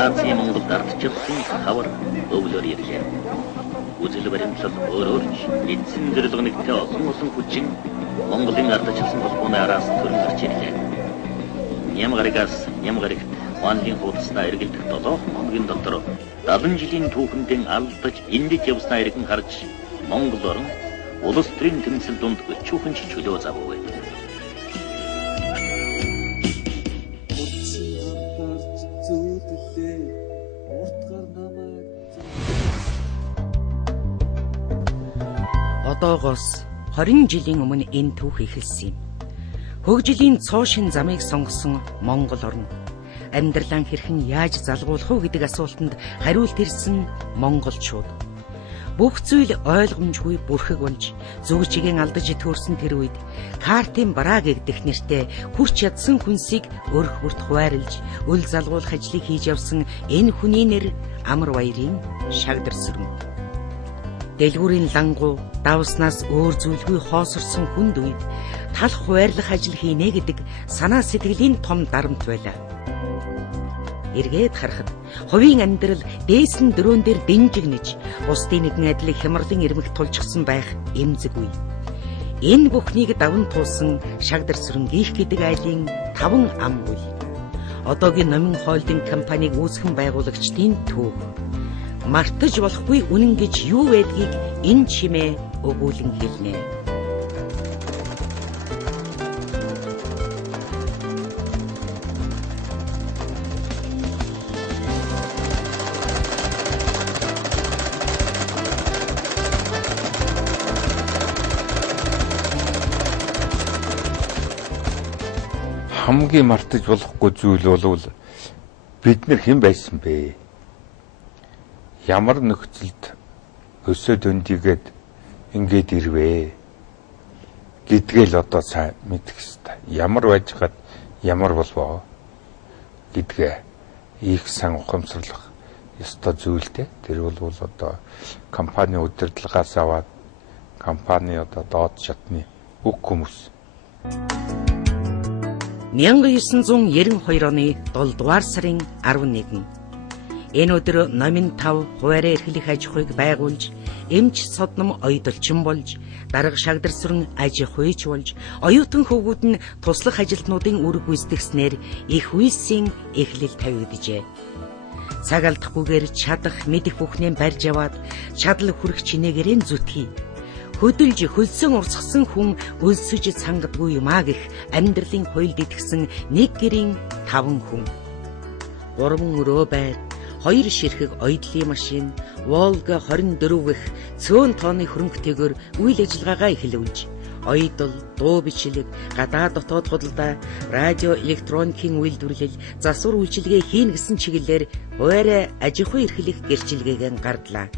Азийн Монгол ардчилсан хавар өвлөөр ирлээ. Үзэл баримтлал өөрөөрч эдсэн зэрлэгнэгтэй олон хүчин Монголын ардчилсан холбооны араас төрн гарч ирлээ. Нямгаригаас нямгаригт Монголын хуудастай эргэлдэх 7 хоногийн дотор 70 жилийн түүхэндээ алдаж эндэж явснаа иргэн харж Монгол орн улс төрийн тэмцэл дунд өчүүхэн чөлөө завгүй. Одоогоос 20 жилийн өмнө энэ түүх эхэлсэн юм. Хөгжлийн цоошин замыг сонгосон Монгол орн амьдралаа хэрхэн яаж залгуулах вэ гэдэг асуултанд хариулт ирсэн монголчууд. Бүх зүйл ойлгомжгүй бүрхэг болж зөв чигээр алдаж төрсөн тэр үед картын бараа гэгдэх нэртэй хүрч ядсан хүнсийг өрх бүрт хуваарлж үл залгуулах ажлыг хийж явсан энэ хүний нэр Амар Баярын Шагдар Сүрэн. Дэлгүүрийн лангуу давснаас өөр зүйлгүй хоосорсон хүнд үед талх хуваарлах ажил хийнэ гэдэг санаа сэтгэлийн том дарамт байлаа. Эргээд харахад хувийн амьдрал дээсэн дөрөөн дээр дэнжигнэж бусдын нэгэн адил хямралын ирмэг тулжчихсан байх эмзэггүй. Энэ бүхнийг даван туулсан Шагдар Сүрэн гих гэдэг айлын 5 амгүй. Одоогийн Номин Холдинг компаниг үүсгэн байгуулагчдын түүх. Мартаж болохгүй үнэн гэж юу байдгийг энэ чимээ өгүүлэн хэлнэ. Хамгийн мартаж болохгүй зүйл бол бид нар хэн байсан бэ? Ямар нөхцөлд өсөөд өндийгээд ингээд ирвэ гэдгээл одоо сайн мэдэх ёстой. Ямар байжгаад ямар болвоо гэдгээ их сан ухамсарлах ёстой зүйлтэй. Тэр бол одоо компани удирдлагаас аваад компани одоо доод шатны бүх хүмүүс 1992 оны 7 дугаар сарын 11. Энэ өдөр Номин 5 хуваараа эрхлэх аж ахуйг байгуулж, эмч содном оюуталчин болж, дарга Шагдар Сүрэн аж ахуйч болж, оюутан хөвгүүд нь туслах ажилтнуудын үүрэг гүйцэтгснээр их үйлсийн эхлэл тавигджээ. Цаг алдахгүйгээр чадах, мэдэх бүхнээ барьж аваад чадал хүрэх чинээгээрээ зүтгэе. Хөдөлж хөлсөн урсгасан хүн өлсөж цангадгүй юмаа гэх амьдралын хуйлд итгэсэн нэг гэрийн 5 хүн. 3 өрөө байр, 2 ширхэг оёдлын машин, Волга 24 гэх цөөн тооны хөрөнгөтэйгээр үйл ажиллагаагаа эхлүүлж, оёдол, дуу бичлэг, гадаад дотоод худалдаа, радио, электроникийн үйлдвэрлэл, засвар үйлчилгээ хийн гэсэн чиглэлээр хуваараа аж ахуй эрхлэх гэрчилгээгээ гардлаа.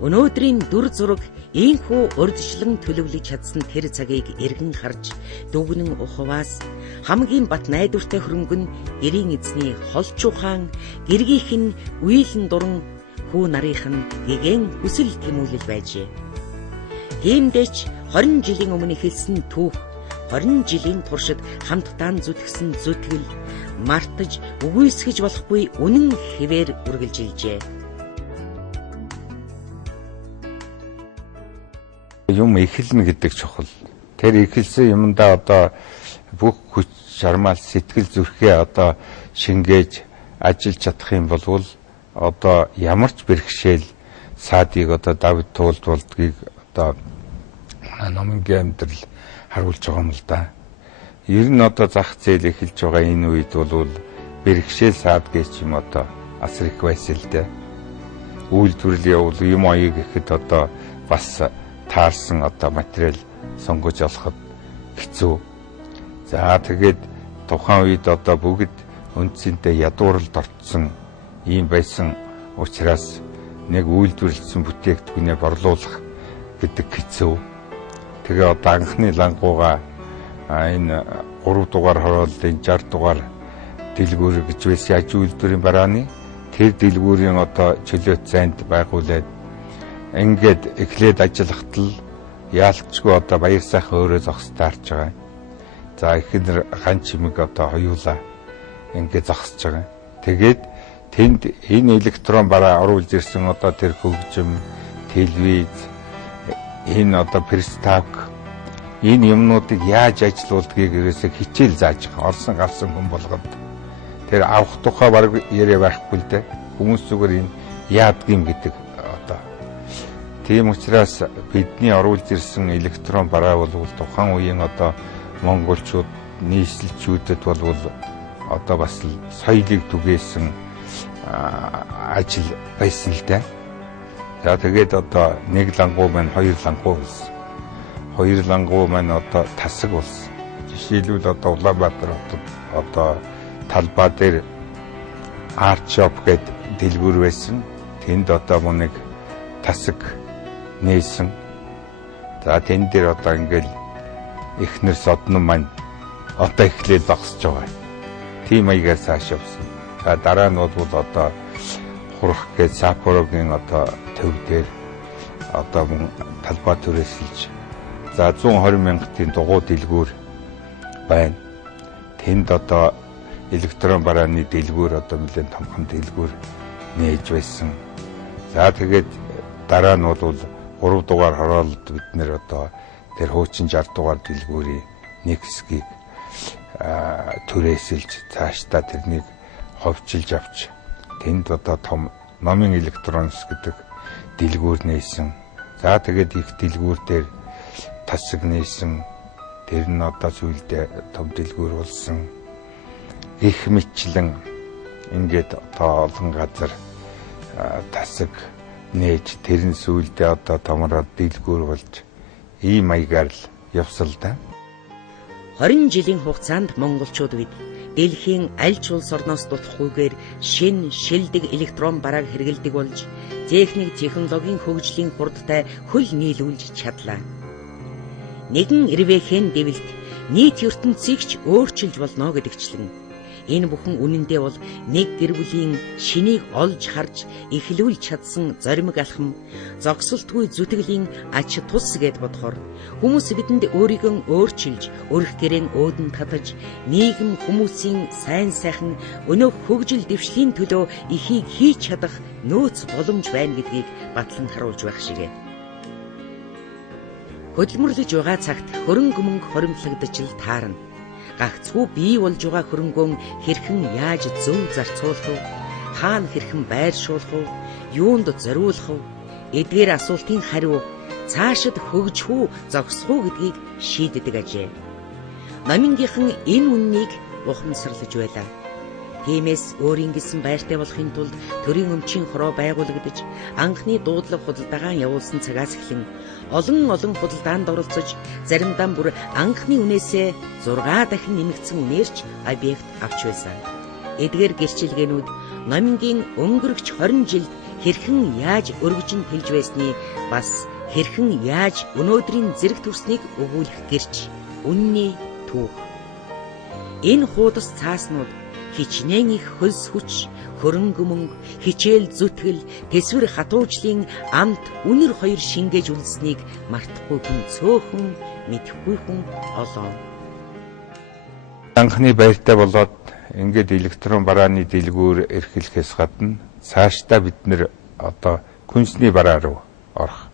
Өнөөдрийн дүр зураг ийхүү урьдчилан төлөвлөж чадсан тэр цагийг эргэн харж дүгнэн ухваас хамгийн бат найдвартай хөрөнгө нь гэрийн эзний холчуухан гэргийнх нь үейлэн дуран хүү нарийнх нь гэгэн хүсэл тэмүүлэл байжээ. Тиймдээч 20 жилийн өмнө эхэлсэн түүх 20 жилийн туршид хамтдаа зүтгэсэн зүтгэл мартаж үгүйсгэж болохгүй үнэн хэвээр үргэлжилжээ. Юм эхэлнэ гэдэг чухал. Тэр эхэлсэн юмдаа одоо бүх хүч шармал сэтгэл зүрхээ одоо шингээж ажиллаж чадах юм бол одоо ямар ч бэрхшээл саадыг одоо Давид туулдвалдгийг одоо номингийн амьдрал харуулж байгаа юм л да. Ер нь одоо зах зээл эхэлж байгаа энэ үед бол бэрхшээл саад гэж юм одоо асар их байсан л дээ. Үйлдвэрлэл явуул юм аяг гэхэд одоо бас таарсан одоо материал сонгож олоход хэцүү. За тэгээд тухайн үед одоо бүгд үндсэндээ ядууралд орцсон ийм байсан учраас нэг үйлдвэрлэсэн бүтээгдэхүүнээ борлуулах гэдэг хэцүү. Тэгээ одоо анхны лангууга энэ 3 дугаар хорооллын 60 дугаар дэлгүүр гэж байсан аж үйлдвэрийн барааны тэр дэлгүүрийн одоо чөлөөт зайд байгуулад ингээд эхлээд ажиллахад л яалтчгүй одоо баяр сайхан өөрөө зогс таарч байгаа. За ихэнэр хан чимэг одоо хоёулаа ингээд зогсож байгаа. Тэгээд Тэнд энэ электрон бараа оруулж ирсэн одоо тэр хөгжим, телевиз, энэ одоо приставка энэ юмнуудыг яаж ажилуулдгийг ерөөсөө хичээл зааж байгаа. Орсон гарсан хүн болгоод тэр авах тухай баг яриа байхгүй л дээ. Хүмүүс зүгээр энэ яадгийм гэдэг одоо. Тийм учраас бидний оруулж ирсэн электрон бараа бол тухайн үеийн одоо монголчууд, нийслэлчүүдэд бол одоо бас соёлыг түгээсэн ажил байсан л дээ. За тэгээд одоо нэг лангуу маань хоёр лангуу болсон. Хоёр лангуу маань одоо тасаг болсон. Жишээлбэл одоо Улаанбаатар хотод одоо талбай дээр арт шоп гэдэг дэлгүүр байсан. Тэнд одоо нэг тасаг нээсэн. За тэн дээр одоо ингээл эхнэр соднон маань одоо эхлээд багсаж байгаа. Тийм маягаар цааш явсан. За дараа нь бол одоо хурах гэж Саппорогийн одоо төв дээр одоо талбай түрээсэлж за 120 мянгатын дугуй дэлгүүр байна. Тэнд одоо электрон барааны дэлгүүр одоо нэлээд томхон дэлгүүр нээж байсан. За тэгээд дараа нь бол 3 дугаар хороолд бид нэр одоо тэр хуучин 60 дугаар дэлгүүрийн нэг хэсгийг түрээсэлж цаашдаа тэрнийг ховчилж авч тэнд одоо том номын электронс гэдэг дэлгүүр нээсэн. За тэгээд их дэлгүүр дээр тасаг нээсэн. Тэр нь одоо сүүлдээ том дэлгүүр болсон. Их мэтлэн ингээд одоо олон газар тасаг нээж тэр нь сүүлдээ одоо томроод дэлгүүр болж ийм маягаар л явсал да. 20 жилийн хугацаанд монголчууд бид дэлхийн аль ч улс орноос дутахгүйгээр шин шилдэг электрон барааг хэрэглэдэг болж техник технологийн хөгжлийн хурдтай хөл нийлүүлж чадлаа. Нэгэн эрвэхэн дэвэлт нийт ертөнцийг ч өөрчилж болно гэдэгчлэн энэ бүхэн үнэндээ бол нэг гэр бүлийн шинийг олж харж эхлүүлж чадсан зоримог алхам зогсолтгүй зүтгэлийн ач тус гэд бодохоор хүмүүс бидэнд өөрийгөө өөрчилж өрх гэрэн өөдөн татаж нийгэм хүмүүсийн сайн сайхан өнөөх хөгжил дэвшлийн төлөө ихийг хийж чадах нөөц боломж байна гэдгийг батлан харуулж байх шигэ. Хөдөлмөрлөж байгаа цагт хөрөнгө мөнгө хоримтлагдаж л таарна. Гагцхүү бий болж байгаа хөрөнгөөн хэрхэн яаж зөв зарцуулах вэ? Хаана хэрхэн байршуулах вэ? Юунд зориулах вэ? Эдгээр асуултын хариу цаашид хөгжих үү, зогсох уу гэдгийг шийддэг ажээ. Номингийнхан энэ үннийг ухамсарлаж байлаа. Тиймээс өөрийн гэсэн байртай болохын тулд төрийн өмчийн хороо байгуулагдаж анхны дуудлага худалдаагаа явуулсан цагаас эхлэн олон худалдаанд оролцож заримдаа бүр анхны үнээсээ 6 дахин нэмэгдсэн үнээрч объект авч байсан. Эдгээр гэрчилгээнүүд номингийн өнгөрөгч 20 жилд хэрхэн яаж өргөжин тэлж байсныг бас хэрхэн яаж өнөөдрийн зэрэг төрснийг өгүүлэх гэрч үнний түүх. Энэ хуудас цааснууд хичнээн их хөлс хүч, хөрөнгө мөнгө, хичээл зүтгэл, тэсвэр хатуужлын амт үнэр хоёр шингээж үлдсэнийг мартахгүй хүн цөөхөн, мэдэхгүй хүн олоо. Анхны баяртай болоод ингээд электрон барааны дэлгүүр эрхлэхээс гадна цаашдаа бид нэр одоо күнсний бараа руу орох,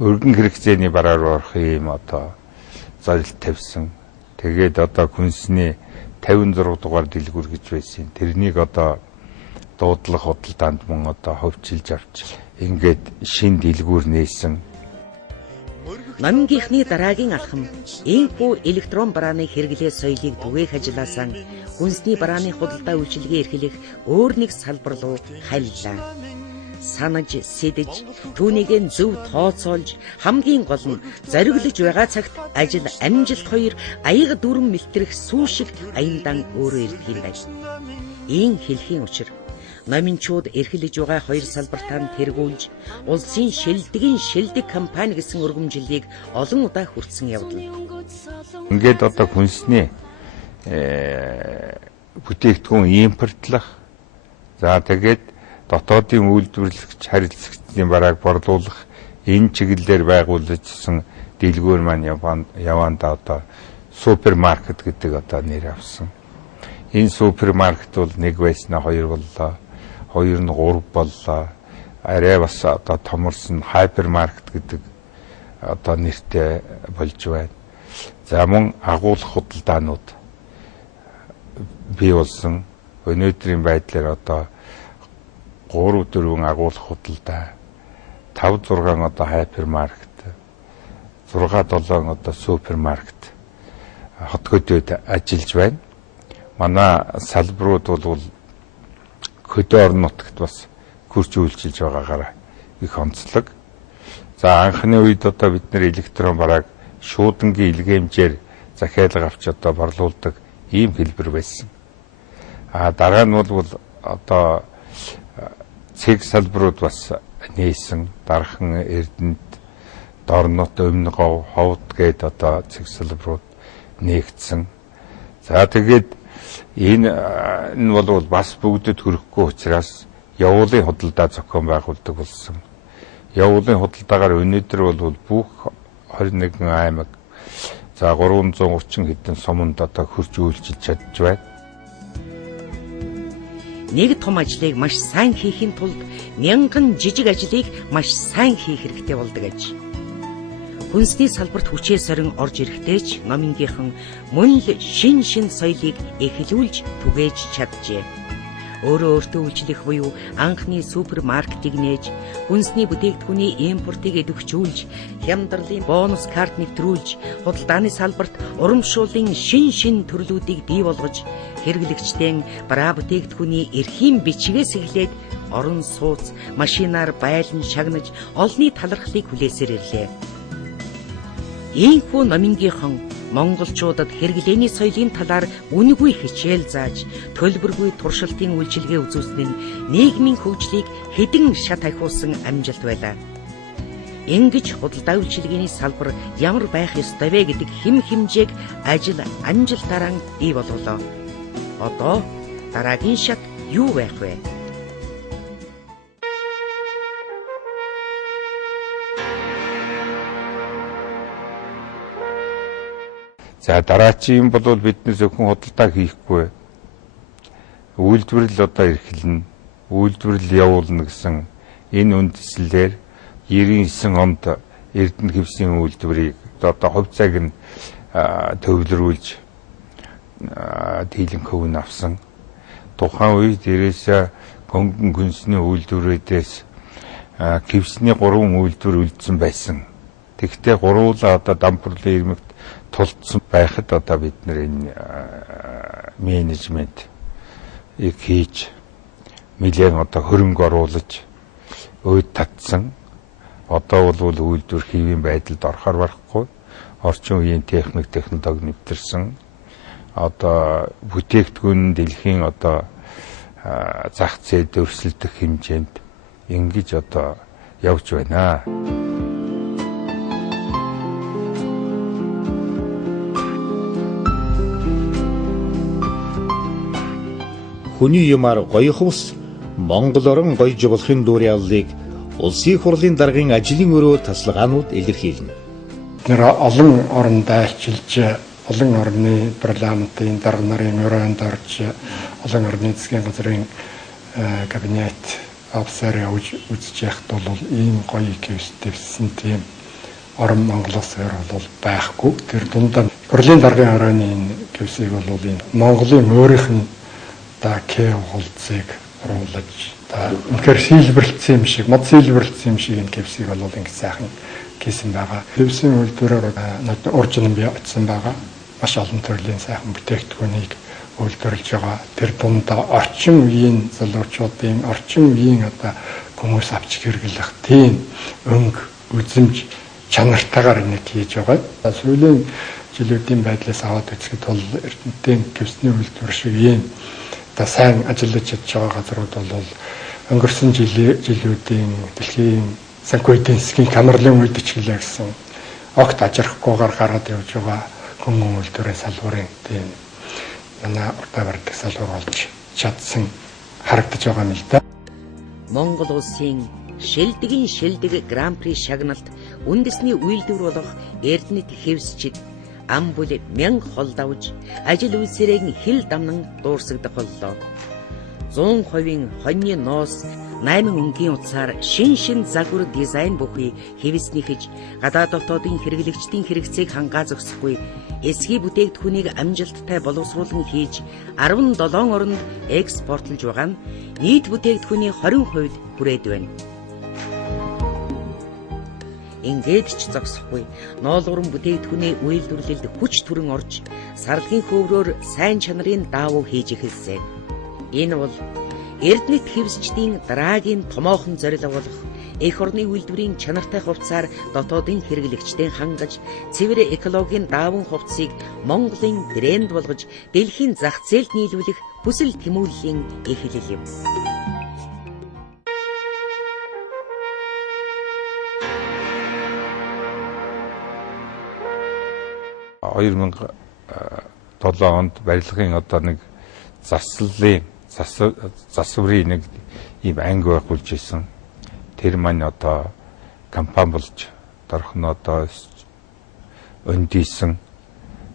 өргөн хэрэгцээний бараа руу орох юм одоо зорилт тавьсан. Тэгээд одоо күнсний 56 дугаар дэлгүүр гэж байсан. Тэрнийг одоо дуудлага худалдаанд мөн одоо хөвчилж авч ингээд шин дэлгүүр нээсэн. Номингийнхны дараагийн алхам инхүү электрон барааны хэрэглээ соёлыг түгээх ажилласаа хүнсний барааны худалдаа үйлчилгээ эрхлэх өөр нэг салбар руу хайллаа. Санаж, сэдэж, түүнийг зөв тооцоолж, хамгийн гол нь зориглож байгаа цагт ажил амжилт хоёр аяга дүрм мэлтрэх сүү шиг аяндан өөрөө ирдэг юм байна. Ийм хэлхийн учир номинчууд эрхлэж байгаа хоёр салбартаа тэргүүлж, улсын шилдэг компани гэсэн өргөмжлөлийг олон удаа хүртсэн явдал. Ингээд одоо хүнсний бүтээгдэхүүн импортлох, за тэгээд дотоодын үйлдвэрлэгч харилцагчдын барааг борлуулах энэ чиглэлээр байгуулагдсан дэлгүүр маань яванда одоо супермаркет гэдэг одоо нэр авсан. Энэ супермаркет бол нэг байснаа хоёр боллоо. 2 нь 3 боллоо. Арай бас одоо томорсон хайпермаркет гэдэг одоо нэртэй болж байна. За мөн агуулгах худалдаанууд бий болсон. Өнөөдрийн байдлаар одоо 3-4 агуулгах худалдаа, 5-6 одоо хайпермаркет, 6-7 одоо супермаркет хотгодод ажиллаж байна. Манай салбарууд бол хөдөө орон нутагт бас хурж үйлчилж байгаагаар их онцлог. За анхны үед одоо бид нэр электрон барааг шуудангийн илгээмжээр захиалга авч одоо борлуулдаг ийм хэлбэр байсан. Дараа нь бол одоо цэг салбарууд бас нээсэн. Дархан Эрдэнэт, Дорнот, Өмнөгов, Ховд гээд одоо цэг салбарууд нээгдсэн. За тэгээд энэ нь бол бас бүгдэд хүрэхгүй учраас явуулын худалдаа зохион байгуулдаг болсон. Явуулын худалдаагаар өнөөдөр бол бүх 21 аймаг за 330 хэдэн суманд одоо хурж үйлчилж чадж байна. Нэг том ажлыг маш сайн хийхин тулд мянган жижиг ажлыг маш сайн хийх хэрэгтэй болдог аж. Хүнсний салбарт хүчээ сорин орж ирэхдээ ч номингийнхан мөн л шин соёлыг эхлүүлж түгээж чаджээ. Өөрөө өөртөө үйлчлэх буюу анхны супермаркетыг нээж, хүнсний бүтээгдэхүүний импортыг идэвхжүүлж, хямдралын бонус карт нэвтрүүлж, худалдааны салбарт урамшууллын шин төрлүүдийг бий болгож, хэрэглэгчдийн бараа бүтээгдэхүүний эрхийн бичгээс эхлээд орон сууц, машинаар байлан шагнаж, олонний талархлыг хүлээсээр ирлээ. Ийхүү номингийнхан монголчуудад хэрэглээний соёлын талаар үнэгүй хичээл зааж, төлбөргүй туршилтын үйлчилгээ үзүүлсэн нь нийгмийн хөгжлийг хэдэн шат ахиулсан амжилт байлаа. Ингэж худалдаа үйлчилгээний салбар ямар байх ёстой вэ гэдэг хэм хэмжээг ажил амжилтаараа бий болголоо. Одоо дараагийн шат юу байх вэ? За дараачийн бол биднээс зөвхөн худалдаа хийхгүй үйлдвэрлэл одоо эрхэлнэ, үйлдвэрлэл явуулна гэсэн энэ үндэслэлээр 99 онд Эрдэнэ хэвсийн үйлдвэрийг одоо хувь цаг нь төвлөрүүлж дийлэн хөвн авсан. Тухайн үед ерөөсөө гөнгөн гүнсний үйлдвэрүүдээс хэвсний 3 үйлдвэр үлдсэн байсан. Тэгвэл гуруула одоо дампурлын ирмэгт тулцсан байхад одоо бид нэр энэ менежмент хийж нэлээд одоо хөрөнгө оруулаж өөд татсан. Одоо бол үйлдвэр хэвийн байдалд орохоор барахгүй. Орчин үеийн технологи нэвтэрсэн. Одоо бүтээгдэхүүн дэлхийн одоо зах зээлд өрсөлдөх хэмжээнд ингэж одоо явж байна. Хүний юмар гоёхвс Монгол орон гоёж болохын дүүрийн аллыг улсын хурлын даргын ажлын өрөө тасалгаанууд илэрхийлнэ. Нэр олон оронд ажиллаж, олон орны парламентын дарга нарын өрөөнд орж, олон орны засгийн газрын кабинет офицерыг үзэж яхад бол ийм гоё кэвстэйсэн тийм орон Монголоос бол байхгүй. Тэр дундаа хурлын даргын орооны энэ кэвсийг бол энэ Монголын өөрийнх нь кэв холцыг оруулж үнэхээр сэлбэрлэлсэн юм шиг, мод сэлбэрлэлсэн юм шиг энэ кэвсийг бол ингэ сайхан хийсэн байгаа. Кэвсийн үйлдвэрээр урьдчилан бий очсон байгаа. Маш олон төрлийн сайхан бүтээгдэхүүнийг үйлдвэрлэж байгаа. Тэр дундаа орчин үеийн залуучуудын, орчин үеийн одоо хүмүүс авч хэрэглэх тийм өнгө, үзэмж чанартайгаар энийг хийж байгаа. Сүүлийн жилүүдийн байдлаас аваад үзэхэд бол Эрдэнэтийн кэвсний үйлдвэр шиг ийм та сайн ажиллаж чадж байгаа газрууд бол өнгөрсөн жилүүдийн дэлхийн санхүү эдийн засгийн камерлын үед ч гэлээ гэсэн огт ажрахгүйгээр гараад явж байгаа хүмүүн үйлдвэрийн салбарын тийм манай уртаа барьдаг салбар болж чадсан харагдаж байгаа юм л да. Монгол улсын шилдэг гран-при шагналт үндэсний үйлдвэр болох Эрдэнэт хэвсчид ам бүл 1000 хол давж ажил үйлсээрээ хил дамнан дуурсагдах боллоо. 100% хоньны ноос 8 өнгийн утсаар шин загвар дизайн бүхий хэвснийхэж гадаад дотоодын хэрэглэгчдийн хэрэгцээг хангаа зогсохгүй эсхий бүтээгдэхүүнийг амжилттай боловсруулан хийж 17 оронд экспортлж байгаа нь нийт бүтээгдэхүүний 20% хүрээд байна. Ингээд ч зогсохгүй ноолгорон бүтээгдэхүүний үйлдвэрлэлд хүч түрэн орж сарлагын хөврөөр сайн чанарын даавуу хийж эхэлсэн. Энэ бол Эрдэнэт хэвсчдийн дараагийн томоохон зорилго болох эх орны үйлдвэрийн чанартай хувцсаар дотоодын хэрэглэгчдийн хангаж цэвэр экологийн дааван хувцсыг Монголын брэнд болгож дэлхийн зах зээлд нийлүүлэх хүсэл тэмүүллийн эхлэл юм. (2007 онд барилгын одоо нэг засврын нэг ийм анги байгуулж исэн. Тэр маань одоо компани болж дөрөх нь одоо өндийсэн.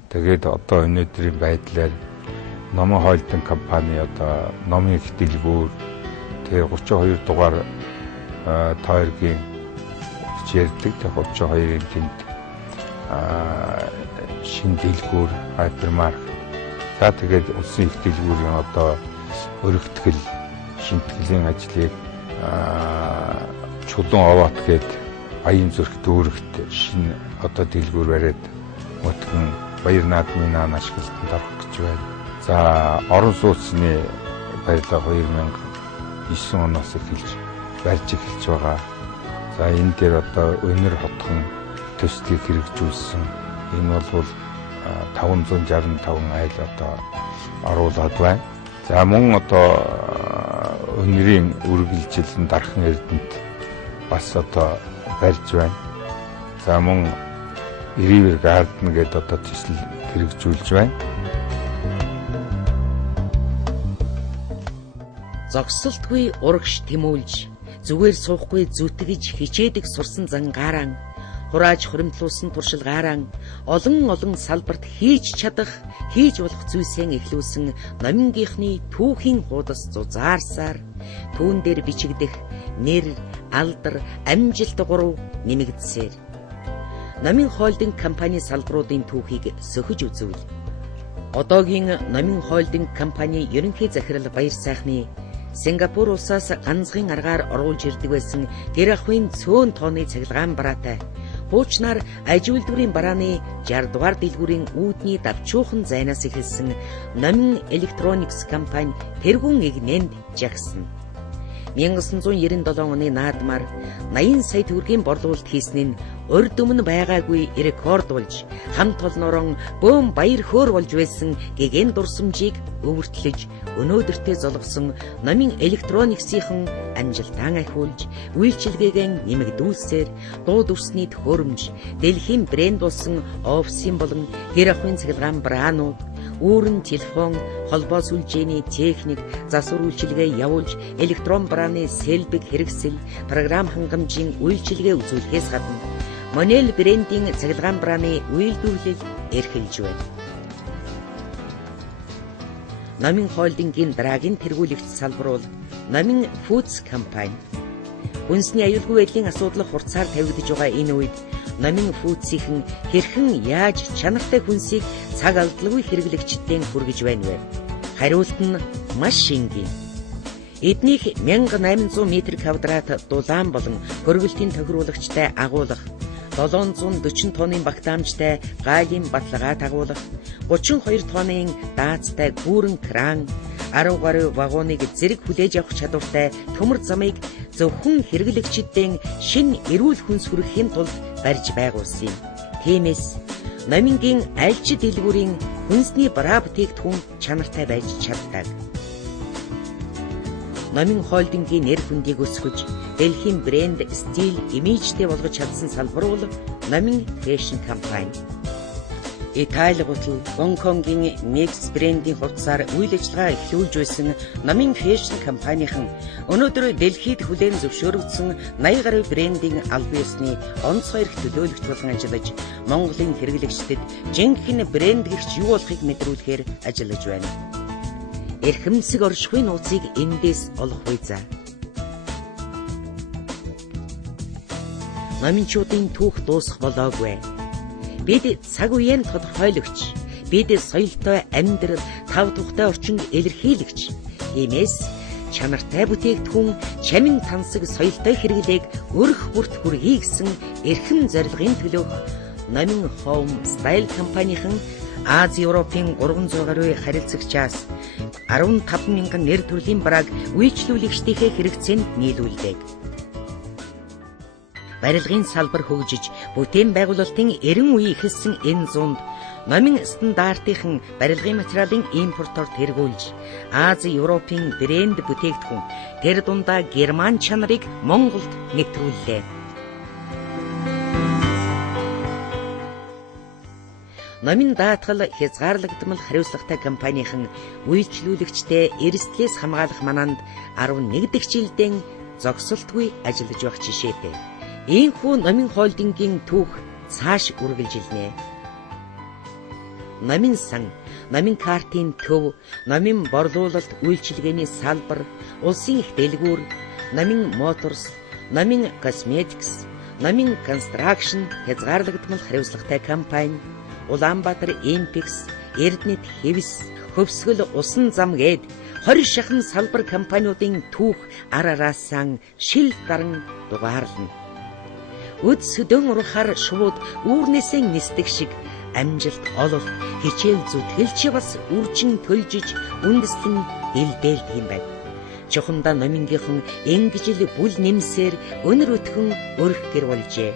Тэгээд одоо өнөөдрийн байдлаар номын хоолтын компани одоо номын их дэлгүүр тэгээ 32 дугаар тойргийн хичээлдэг 32-ын тэнд шин дэлгүүр хайпермаркет. За тэгээд улсын их дэлгүүрийн одоо өргөтгөл шинтгэлийн ажлыг чулуун овоот гээд аян зүрх дүүрэгт шинэ одоо дэлгүүр бариад мөтгөн баяр наадмын ашиглалтанд орох гэж байна. За орон сууцны барилга 2009 оноос эхэлж барьж эхэлж байгаа. За энэ дээр одоо өнөр хотхон төслийг хэрэгжүүлсэн. Энэ бол 565 айл одоо оруулаад байна. За мөн одоо өнөрийн үргэлжилэн дархан Эрдэнэт бас одоо барьж байна. За мөн River Garden гэдэг одоо төсөл хэрэгжүүлж байна. Зогсолтгүй урагш тэмүүлж, зүгээр суухгүй зүтгэж хичээдэг сурсан зангаараа хурааж хуримтлуулсан туршилгаараа олон салбарт хийж чадах, хийж болох зүйлсээ эхлүүлсэн номингийнхны түүхийн хуудас зузаарсаар түүн дээр бичигдэх нэр, алдар, амжилт гурав нэмэгдсээр номын хоолдинг компани салбаруудын түүхийг сөхөж үзвэл одоогийн номын хоолдинг компани ерөнхий захирал Баяр сайхны Сингапур улсаас ганцхан аргаар оруулж ирдэг байсан тэр ахуйн цөөн тооны цахилгаан бараатай хуучнаар аж үйлдвэрийн барааны 60 дугаар дэлгүүрийн үүдний давчуухан зайнаас эхэлсэн номин электроникс компани тэргүүн игнэнд жагсан. 1997 оны наадмаар 80 сая төгрөгийн борлуулалт хийсэн нь урд өмнө байгаагүй рекорд болж хамт олноорон бөөм баяр хөөр болж байсан гэгэн дурсамжийг өвөртлөж өнөөдөртөө золгосон номин электрониксийн амжилтаан ахиулж үйлчилгээгээ нэмэгдүүлсээр дууд өрсний төхөөрөмж дэлхийн брэнд болсон офисын болон тэр ахуйн цахилгаан браанууд үүрэн телефон, холбоо сүлжээний техник, засвар үйлчилгээ явуулж, электрон барааны сэлбэг хэрэгсэл, програм хангамжийн үйлчилгээ үзүүлэхээс гадна Monel брендийн цахилгаан барааны үйлдвэрлэл эрхэлж байна. Номин холдингийн дараагийн тэргүүлэгч салбар бол Номин Foods компани. Хүнсний аюулгүй байдлын асуудал хурцаар тавигдж байгаа энэ үед Номин Foods-ийн хэрхэн яаж чанартай хүнсийг цаг алдалгүй хэрэглэгчдэд хүргэж байна вэ? Хариулт нь маш энгийн. Эднийх 1800 м2 дулаан болон хөргөлтийн тохируулагчтай агуулга, 740 тонны багтаамжтай галийн баталгаа тагуулах, 32 тонны даацтай гүүрэн кран, 10 гаруй вагоныг зэрэг хүлээж авах чадвартай төмөр замыг зөвхөн хэрэглэгчдэд шинэ эрүүл хүнс хүрэхийн тулд барьж байгуулсан юм. Тиймээс номингийн аль ч дэлгүүрийн хүнсний бараа бүтээгдэхүүн чанартай байж чаддаг. Номин холдингийн нэр хүндийг өсгөж, дэлхийн брэнд, стил, имижтэй болгож чадсан салбар бол Номин фэшн компани. Итали гутал Гонконгийн Mix брендийн хувцсаар үйл ажиллагаа эхлүүлж байсан Номин фэшн компанийн өнөөдөр дэлхийд хүлээн зөвшөөрөгдсөн 80 гаруй брендийн албан ёсны онцгой эрх төлөөлөгч болгон ажиллаж, Монголын хэрэглэгчдэд жинхэнэ брэнд гэгч юу болохыг мэдрүүлэхээр ажиллаж байна. эрхэмсэг оршихуй нууцыг эндээс олох үе за. Номинчуудын түүх дуусах болоогүй. Бид цаг үеийн тодорхойлогч, бид соёлтой амьдрал тав тухтай орчинд илэрхийлэгч. Иймээс чанартай бүтээгдэхүүн, чамин тансаг соёлтой хэрэглээг өрх бүрт хүргэе гэсэн эрхэм зорилгын төлөөх Номин Home Style компанийн Ази Европын 300 гаруй харилцагчаас 15,000 нэр төрлийн барааг үйлчлүүлэгчдийнхээ хэрэгцээнд нийлүүлдэг. Барилгын салбар хөгжиж, бүтээн байгуулалтын 90 үе эхэлсэн энэ зуунд Номин стандартын барилгын материалын импорторт хэрэгүүлж, Ази Европын брэнд бүтээгдэхүүн, тэр дундаа Герман чанарыг Монголд нэвтрүүллээ. Номин даатгал хязгаарлагдмал хариуцлагатай компанийн үйлчлүүлэгчтэй эрсдлээс хамгаалах мананд 11 дахь жилдээ зогсолтгүй ажиллаж байх жишээтэй. Ийхүү Номин холдингийн түүх цааш үргэлжилнэ. Номин сан, Номин картын төв, Номин борлуулалт үйлчилгээний салбар, улсын их дэлгүүр, Номин моторс, Номин косметикс, Номин констракшн хязгаарлагдмал хариуцлагатай компани, Улаанбаатар Импекс, Эрдэнэт Хэвс, Хөвсгөл Усан зам гээд 20 шахан салбар компаниудын түүх ар араасан шил даран дугаарлана. Үд сөдөн урахаар шууд үүрнээсээ нисдэг шиг амжилт олол хичээл зүтгэлч бас үржин төлжиж үндэслэн дэлдээлдэг юм байна. Чухамдаа Номингийнхан ингэж л бүл нэмсээр өнөр өтгөн өрх гэр болжээ.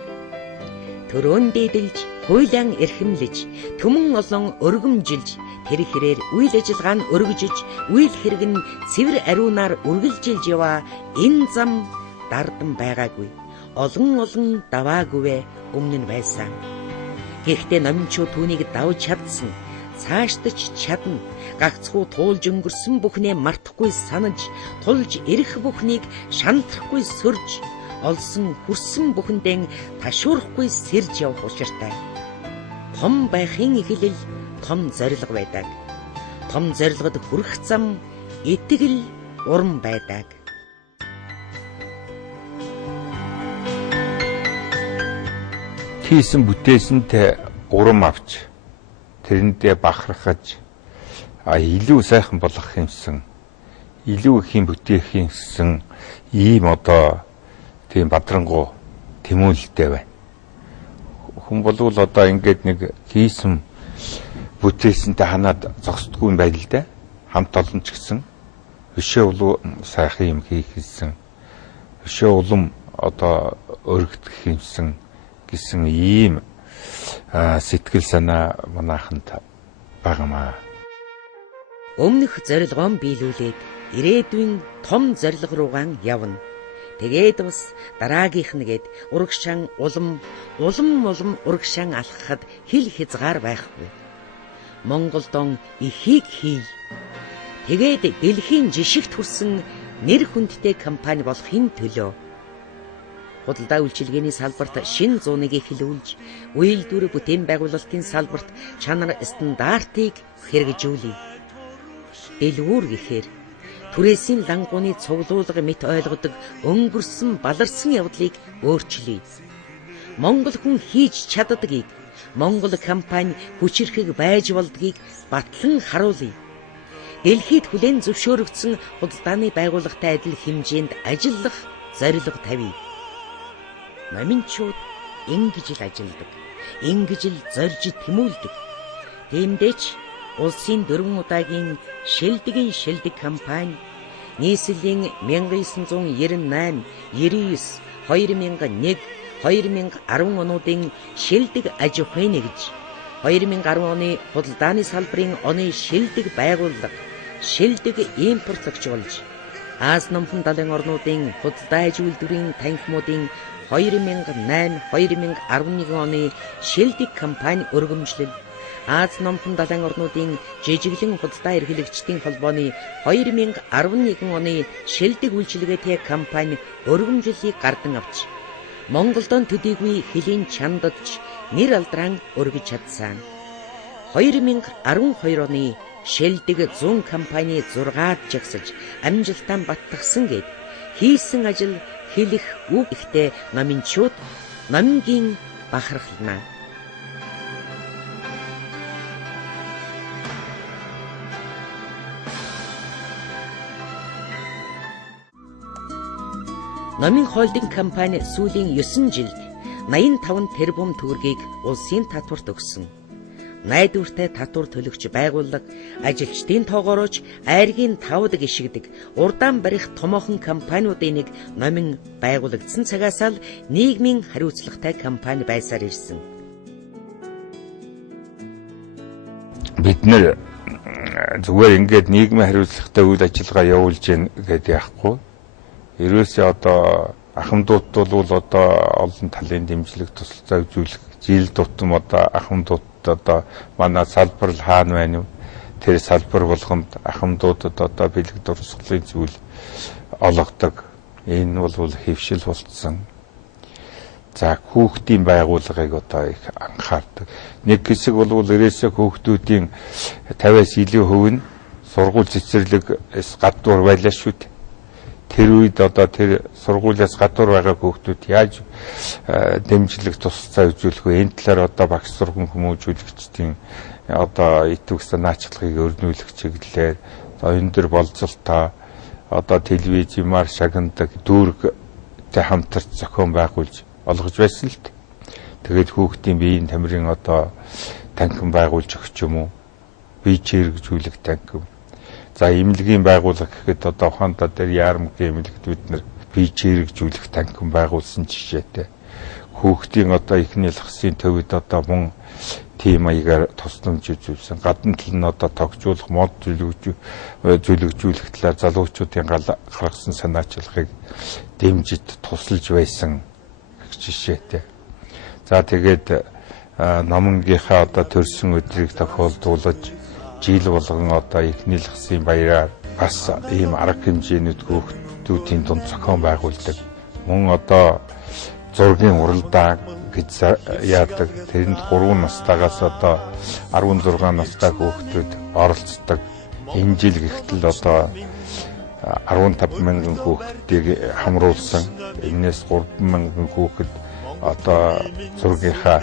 Төрөөн дээдэлж, хуйлаан эрхэмлэж, төмөн олон өргөмжилж, тэр хэрээр үйл ажиллагаа нь өргөжиж, үйл хэрэг нь цэвэр ариунаар үргэлжилж яваа энэ зам дардан байгаагүй. Олон даваагүй өмнө нь байсан. Гэхдээ Номинчууд түүнийг давж чадсан, цаашдаж чадна, гагцхүү туулж өнгөрсөн бүхнээ мартахгүй санаж, тулж ирэх бүхнийг шантрахгүй сөрж, олсон хүрсэн бүхэндээ ташуурахгүй сэрж явах учиртай. Том байхын эхлэл том зорилго байдаг. Том зорилгод хүрэх зам итгэл урам байдаг. Хийсэн бүтээсэнд урам авч тэрэндээ бахархаж илүү сайхан болгох юмсан, илүү их юм бүтээх юмсан ийм одоо тийм бадрангуу тэмүүлэлтэй байна. Хүн болвол одоо ингээд нэг хийсэн бүтээсэнтэй ханаад зогсдгүй юм байна л да. Хамт олон ч гэсэн өшөө улам сайхан юм хийх гэсэн, өшөө улам одоо өргөдөх юмсан гэсэн ийм сэтгэл санаа манайханд багамаа. Өмнөх зорилгоон биелүүлээд ирээдүйн том зорилго руугаан явна. Тэгээд бас дараагийнх нэгээд урагшаан улам урагшаан алхахад хил хязгаар байхгүй. Монголдон ихийг хий. Тэгээд дэлхийн жишигт хүрсэн нэр хүндтэй компани болохын төлөө худалдаа үйлчилгээний салбарт шин зууныг эхлүүлж, үйлдвэр бүтээн байгуулалтын салбарт чанар стандартыг хэрэгжүүлье. Дэлгүүр гэхээр түрээсийн лангууны цуглуулга мэт ойлгодог өнгөрсөн баларсан явдлыг өөрчлөе. Монгол хүн хийж чаддгийг, Монгол компани хүчирхэг байж болдгийг батлан харуулъя. Дэлхийд хүлээн зөвшөөрөгдсөн худалдааны байгууллагатай адил хэмжээнд ажиллах зорилго тавья. Номинчууд ингэж л ажилладаг, ингэж л зорж тэмүүлдэг. Тиймдээч улсын 4 удаагийн шилдэг компани нийслэлийн 1998, 99, 2001, 2010 онуудын шилдэг аж ахуйн нэгж, 2010 оны худалдааны салбарын оны шилдэг байгууллага, шилдэг импортлогч болж, Аз номхон далайн орнуудын худалдаа аж үйлдвэрийн танхимуудын 2008, 2011 оны шилдэг компани өргөмжлөл, Аз номхон далайн орнуудын жижиглэн худалдаа эрхлэгчдийн холбооны 2011 оны шилдэг үйлчилгээтэй компани өргөмжлөлийг гардан авч, Монголдон төдийгүй хөлийн чандадж нэр алдран өргөж чадсан. 2012 оны шилдэг 100 компани 6-аад жагсаж амжилтаа баттгсан гэд хийсэн ажил хэлэх үг ихтэй номинчууд номингийн бахархлана. Номин холдинг компани сүүлийн 9 жилд 85 тэрбум төгрөгийг улсын татварт өгсөн. Найдвартай татвар төлөгч байгууллага ажилчдын тоогоорооч айргийн тавд гიშгдэг урдаан барих томоохон компаниудын нэг номин байгуулагдсан цагаас л нийгмийн хариуцлагатай компани байсаар ирсэн. Бид нэр зүгээр ингээд нийгмийн хариуцлагатай үйл ажиллагаа явуулж гин гэдэг яахгүй. Ерөөсөө одоо ахмадууд бол одоо олон талын дэмжлэг тусалцаа үзүүлэх жил тутам одоо ахмадууд одоо манай салбар хаана байна вэ? Тэр салбар болгонд ахмадуудад одоо бэлэг дурсгалын зүйл олгодог. Энэ бол хэвшил болцсон. За хүүхдийн байгууллагыг одоо их анхаардаг. Нэг хэсэг бол ерөөсөө хүүхдүүдийн 50-аас илүү хувь нь сургууль цэцэрлэгээс гадуур байлаа шүү дээ. Тэр үед одоо тэр сургуулиас гадуур байгаа хүүхдүүд яаж дэмжлэг тусалцаа үзүүлэх вэ? Энэ талаар одоо багш сургууль хүмүүжүүлэгчдийн одоо итвэх санаачлагыг өрнүүлэх чиглэлээр өндөр болцолтой одоо телевизээр шагнадаг дүүрэгтэй хамтарч зохион байгуулж олгож байсан л дээ. Тэгээд хүүхдийн биеийн тамирын одоо танхим байгуулж өгч юм уу? Бие чирэгжүүлэх танхим. За эмнэлгийн байгууллага гэхэд одоо ухаандаа дээр яармгийн эмнэлэгт бид нар бие чирэгжүүлэх танхим байгуулсан жишээтэй. Хүүхдийн одоо ихний лахсын төвд одоо мөн тийм маягаар тусламж үзүүлсэн. Гадна тал нь одоо тогтжуулах, мод зөвлөгжүүлэх талаар залуучуудын гаргасан санаачлагыг дэмжиж тусалж байсан жишээтэй. За тэгээд номонгийнхаа одоо төрсөн өдрийг тохиолдуулж жил болгон одоо ихний лахсын баяраар бас ийм арга хэмжээнүүд хүүхдүүдийн дунд зохион байгуулдаг. Мөн одоо зургийн уралдаан гэж яадаг. Тэрэнд 3 настайгаас одоо 16 настай хүүхдүүд оролцдог. Энэ жил гэхтэл одоо 15 мянган хүүхдийг хамруулсан. Энээс 3 мянган хүүхэд одоо зургийнхаа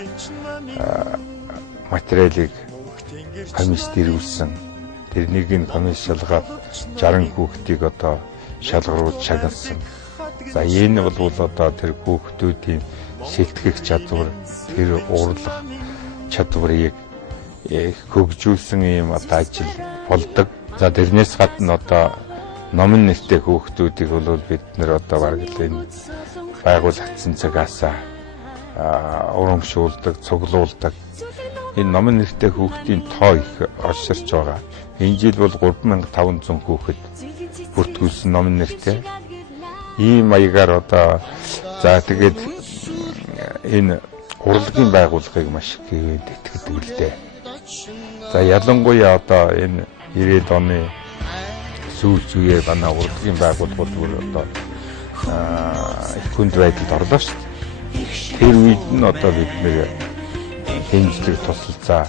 материалыг комиссд ирүүлсэн. Тэрнийг нь комисс шалгаад 60 хүүхдийг одоо шалгаруулж шагналсан. За энэ бол одоо тэр хүүхдүүдийн сэтгэх чадвар, тэр уурлах чадварыг хөгжүүлсэн юм одоо ажил болдог. За тэрнээс гадна одоо номын нэртэй хүүхдүүдийг бол бид нэр одоо бараг л энэ байгуулагдсан цагаас урамшуулдаг, цуглуулдаг. Энэ номын нэртэй хүүхдийн тоо их орширч байгаа. Энэ жил бол 3500 хүүхэд бүртгүүлсэн номын нэртэй. Ийм маягаар одоо за тэгээд энэ урлагийн байгууллагыг маш хэвээр итгэдэг л дээ. За ялангуяа одоо энэ 90-ад оны сүүлч үеэр манай урлагийн байгууллагууд бүр одоо хүнд байдалд орлоо шүү дээ. Тэр үед нь одоо бид нэр хэмжлэг тусалцаа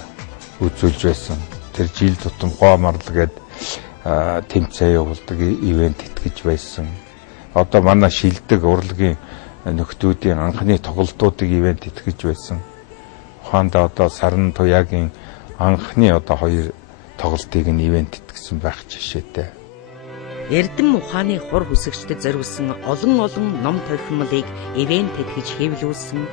үзүүлж байсан. Тэр жил тутам гоо марлаг гээд тэмцээн явуулдаг ивент итгэж байсан. Одоо манай шилдэг урлагийн нөхдүүдийн анхны тоглолтуудыг ивент итгэж байсан. Ухаандаа одоо Саран Туяагийн анхны одоо 2 тоглолтыг нь ивент итгэсэн байх жишээтэй. Эрдэм ухааны хур хүсэгчдэд зориулсан олон ном тохиомлыг ивент итгэж хэвлүүлсэн.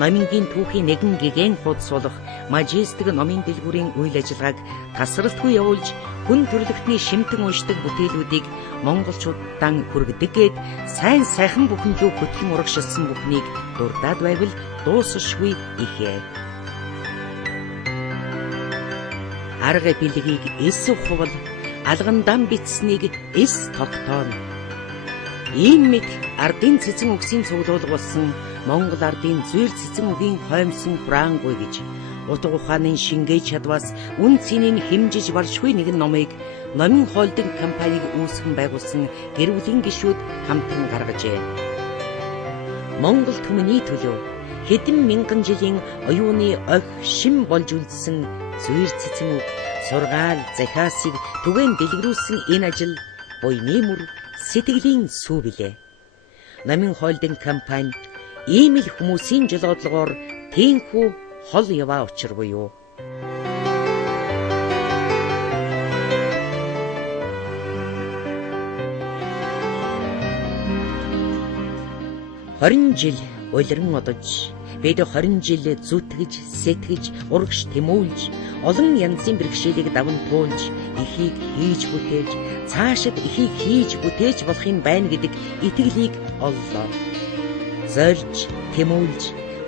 Номингийн түүхийн нэгэн гигэн хууд суулгах Мажистик номын дэлгүүрийн үйл ажиллагааг тасралтгүй явуулж хүн төрөлхтний шимтэн уншдаг бүтээлүүдийг монголчуудаа хүргэдэг гээд сайн сайхан бүхэн рүү хөтлөн урагшилсан бүхнийг дурдаад байвал дуусшгүй ихээ. Арга бэлгийг эс хувал алгандан битснийг эс тогтооно. Ийм мэд ардын цэцэн үгсийн цуглуулга болсон Монгол ардын зүйл цэцэн үгийн хоймсон хураангүй гэж утга ухааны шингээ чадваас үн цэнийн хэмжиж баршгүй нэгэн номыг номын холдинг компаниг үүсгэн байгуулсан гэр бүлийн гишүүд хамтран гаргажээ. Монгол түмний төлөө хэдэн мянган жилийн оюуны охь шим болж үлдсэн зүйр цэцэн үг, сургаал, захиасыг түгээн дэлгэрүүлсэн энэ ажил буйны мөр сэтгэлийн сүү билээ. Намын хоолдын компани ийм л хүмүүсийн жолоодлогоор тийхүү хол яваа учир буюу. Хорин жил улиран одож, бид 20 жил зүтгэж, сэтгэж, урагш тэмүүлж, олон янзын бэрхшээлийг даван туулж, эхийг хийж бүтээж, цаашид эхийг хийж бүтээж болохын байна гэдэг итгэлийг оллоо. Зорж, тэмүүлж,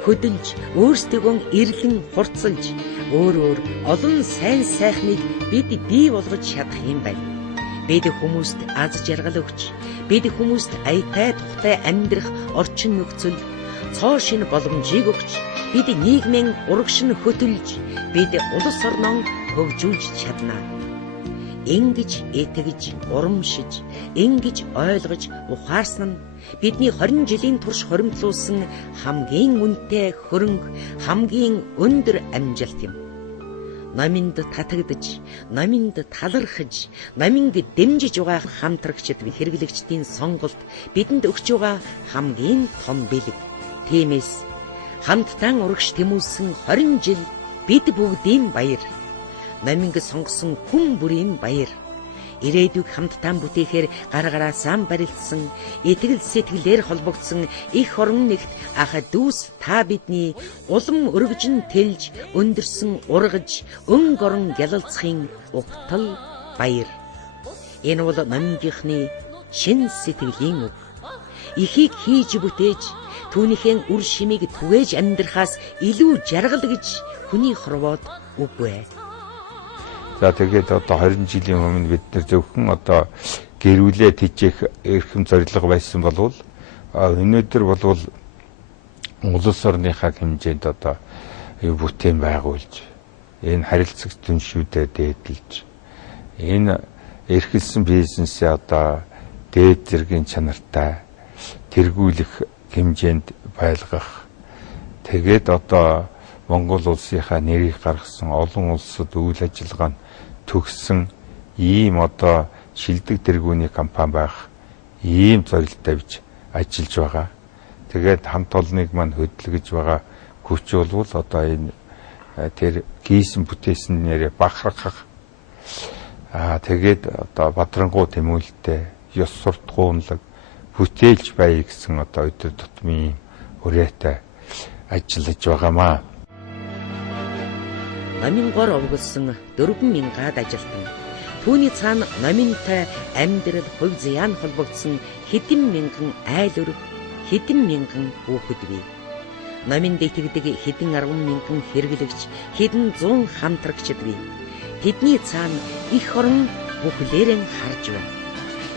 хөдөлж, өөрсдөө эрлэн хурцлж, өөр олон сайн сайхныг бид бий болгож чадах юм байна. Бид хүмүүст аз жаргал өгч, бид хүмүүст аятай тухтай амьдрах орчин нөхцөл, цоо шинэ боломжийг өгч, бид нийгмийн урагш нь хөтөлж, бид улс орноо хөгжүүлж чадна. Ингэж итгэж, урамшиж, ингэж ойлгож ухаарсан нь бидний 20 жилийн турш хоримтлуулсан хамгийн үнэтэй хөрөнгө, хамгийн өндөр амжилт юм. Наминд татагдж, наминд талархаж, наминг дэмжиж байгаа хамтрагчид хэрэглэгчдийн сонголт бидэнд өгч байгаа хамгийн том бэлэг. Тиймээс хамтдаа урагш тэмүүлсэн 20 жил бид бүгдийн баяр. Наминг сонгосон хүн бүрийн баяр. Ирээдүйг хамтдаа бүтээхээр гараагараасаа барилдсан, итгэл сэтгэлээр холбогдсон их орон нэгт ах дүүс та бидний улам өргөжн тэлж, өндөрсөн ургаж, өнгө орон гялалцахын угтал баяр. Энэ бол намгийнхны шин сэтгэлийн үг. Ихийг хийж бүтээж, түүнийхээ үр шимийг түгээж амьдрахаас илүү жаргал гэж хүний хорвоод үгүй. За тэгээд одоо 20 жилийн өмнө бид нар зөвхөн одоо гэрүүлээ тийчих эрхэм зорилго байсан болвол өнөөдөр болвол улс орныхаа хэмжээнд одоо бүтээн байгуулж энэ харилцагч түншүүдэд дээдлж энэ эрхэлсэн бизнесээ одоо дээд зэргийн чанартай тэргүүлэх хэмжээнд байлгах тэгээд одоо Монгол улсынхаа нэрийг гаргасан олон улсад үйл ажиллагаа төгссөн ийм одоо шилдэг тэргүүний компани байх ийм зорилттой бич ажиллаж байгаа. Тэгээд хамт олныг мань хөдөлгөж байгаа хүч болвол одоо энэ тэр гийсэн бүтээсэн нэрээ бахархах тэгээд одоо бадрангуй тэмүүлэлтэй ёс суртахуунлаг бүтээлж бай гэсэн одоо өдөр тутмын үрээтэй ажиллаж байгаамаа. Намын гор овголсон 4000-аад ажилтан. Түүний цаана намынтай амьдрал хувь заяан холбогдсон хэдэн мянган айл өрг, хэдэн мянган хүүхэд бий. Намын дэтгэдэг хэдэн 10 мянган хэрэглэгч, хэдэн 100 хамтрагчид бий. Тэдний цаана их орон бүхлээрэн харж байна.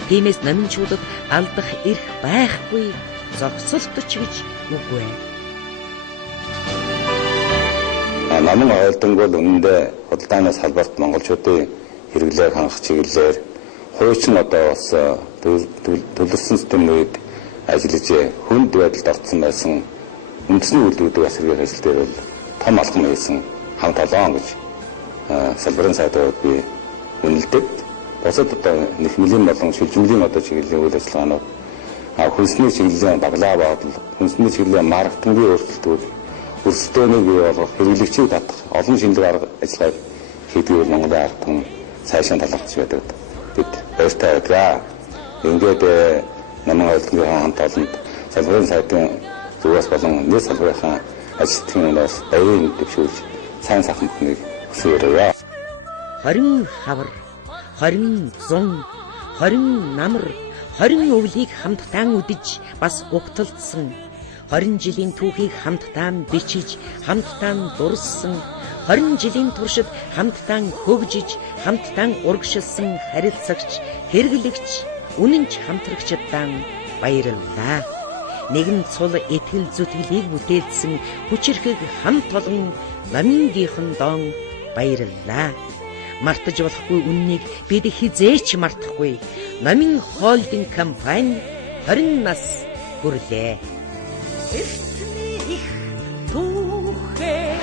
Тиймээс намынчуудад алдах эрх байхгүй, зогсолтч гэж үгүй. Намын ойлдонг бол үнэндээ худалдаанаас салбарт монголчуудын хэрэглээг хангах чиглэлээр хуучин одоо бас төлөвлөсөн системийн үед ажиллаж хүнд байдалд орсон байсан үндэсний үйлдвэрүүдийг бас хэрэглэх ажил дээр бол том алхам хийсэн хамт олон гэж салбарын сайдууд би үнэлдэг. Босод одоо нэхмэлийн болон шилжмэлийн одоо чиглэлийн үйл ажиллагаанууд хүнсний чиглэлийн баглаа бодлого, хүнсний чиглэлийн маркетингийн өөрчлөлтүүд өрсөлдөөнийг бий болгох, хэрэглэгчийг татах олон шинэлэг арга ажиллагааг хийдгээр Монголын ард түмэн цаашаа талархаж байдаг. Бид баяртай байдаг. Ингээд намын ойлдонгийн хамт олонд салбарын сайдын зүгээс болон нийт салбарынхаа ажилтны өнөөс баярын дэвшүүлж сайн сайхныг хүсээрээ. 20 хавар, 20 зун, 20 намар, 20 өвлийг хамтдаа үдэж бас угталдсан. 20 жилийн түүхийг хамтдаа бичиж, хамтдаа дурссан, 20 жилийн туршид хамтдаа хөгжиж, хамтдаа урагшилсан харилцагч, хэрэглэгч, үнэнч хамтрагчдаа баярлалаа. Нэгэн цул итгэл зүтгэлийг бүтээлсэн хүчирхэг хамт олон намынгийнхан доон баярлалаа. Мартаж болохгүй үннийг бид хизээч мартахгүй. Намын хоолдын компани 20 нас хүрлээ. Эртний их түүхээ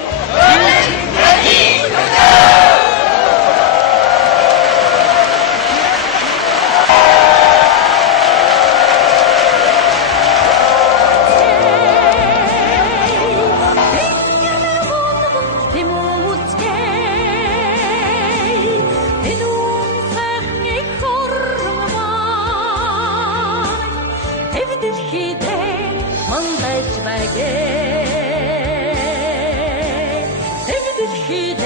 хийж